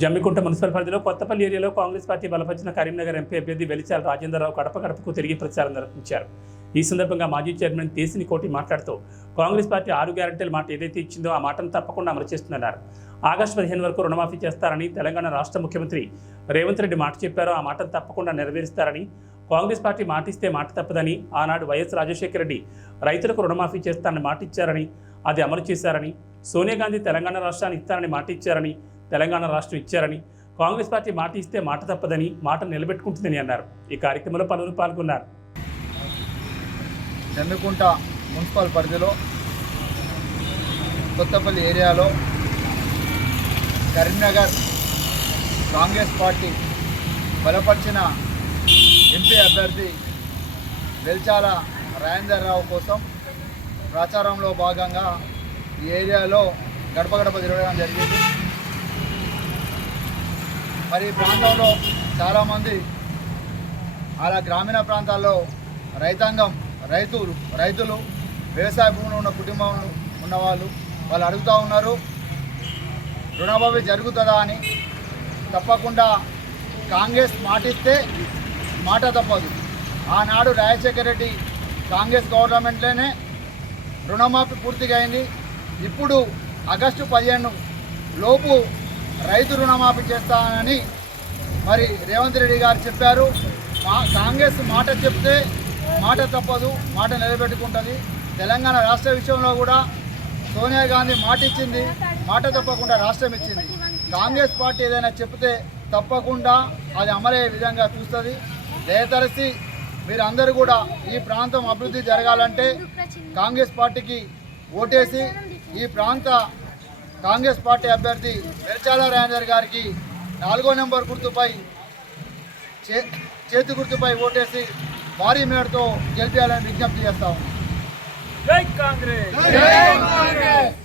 Jammikunta municipal పరిధిలో కొత్తపల్లి ఏరియాలో Congress party బలపరిచిన కరీంనగర్ ఎంపీ అభ్యర్థి వెలిచాల రాజేంద్రరావు కడప కడపకు తిరిగి ప్రచారం నిర్వహించారు ఈ సందర్భంగా మాజీ చైర్మన్ తేసిని కోటి మాట్లాడుతూ కాంగ్రెస్ పార్టీ ఆరు గ్యారంటీల మాట ఏదైతే ఇచ్చిందో ఆ మాటను తప్పకుండా అమలు చేస్తుందన్నారు. ఆగస్టు పదిహేను వరకు రుణమాఫీ చేస్తారని తెలంగాణ రాష్ట్ర ముఖ్యమంత్రి రేవంత్ రెడ్డి మాట చెప్పారో. ఆ మాటను తప్పకుండా నెరవేరుస్తారని కాంగ్రెస్ పార్టీ మాటిస్తే మాట తప్పదని ఆనాడు వైఎస్ రాజశేఖర రెడ్డి రైతులకు రుణమాఫీ చేస్తానని మాట ఇచ్చారని అది అమలు చేశారని సోనియా గాంధీ తెలంగాణ రాష్ట్రాన్ని ఇస్తారని మాట ఇచ్చారని తెలంగాణ రాష్ట్రం ఇచ్చారని కాంగ్రెస్ పార్టీ మాట ఇస్తే మాట తప్పదని మాట నిలబెట్టుకుంటుందని అన్నారు. ఈ కార్యక్రమంలో పలువురు పాల్గొన్నారు. జమ్మికుంట మున్సిపల్ పరిధిలో కొత్తపల్లి ఏరియాలో కరీంనగర్ కాంగ్రెస్ పార్టీ బలపరిచిన ఎంపీ అభ్యర్థి వెల్చాల రాజేందర్రావు కోసం ప్రచారంలో భాగంగా ఈ ఏరియాలో గడప గడప తిరగడం జరిగింది. మరి ఈ ప్రాంతంలో చాలామంది అలా గ్రామీణ ప్రాంతాల్లో రైతాంగం రైతులు రైతులు వ్యవసాయ భూములు ఉన్న కుటుంబం ఉన్నవాళ్ళు వాళ్ళు అడుగుతూ ఉన్నారు రుణమాఫీ జరుగుతుందా అని. తప్పకుండా కాంగ్రెస్ మాటిస్తే మాట తప్పదు. ఆనాడు రాజశేఖర రెడ్డి కాంగ్రెస్ గవర్నమెంట్లోనే రుణమాఫీ పూర్తిగా అయింది. ఇప్పుడు ఆగస్టు పదిహేను లోపు రైతు రుణమాఫీ చేస్తానని మరి రేవంత్ రెడ్డి గారు చెప్పారు. మా కాంగ్రెస్ మాట చెప్తే మాట తప్పదు మాట నిలబెట్టుకుంటుంది. తెలంగాణ రాష్ట్ర విషయంలో కూడా సోనియా గాంధీ మాట ఇచ్చింది మాట తప్పకుండా రాష్ట్రం ఇచ్చింది. కాంగ్రెస్ పార్టీ ఏదైనా చెప్తే తప్పకుండా అది అమలయ్యే విధంగా చూస్తుంది. దయతరచి మీరందరూ కూడా ఈ ప్రాంతం అభివృద్ధి జరగాలంటే కాంగ్రెస్ పార్టీకి ఓటేసి ఈ ప్రాంత కాంగ్రెస్ పార్టీ అభ్యర్థి వెల్చాల రాజేందర్ గారికి నాలుగో నెంబర్ గుర్తుపై చే చేతి గుర్తుపై ఓటేసి భారీ మేడతో గెలిపించాలని విజ్ఞప్తి చేస్తా ఉన్నాం. జై కాంగ్రెస్!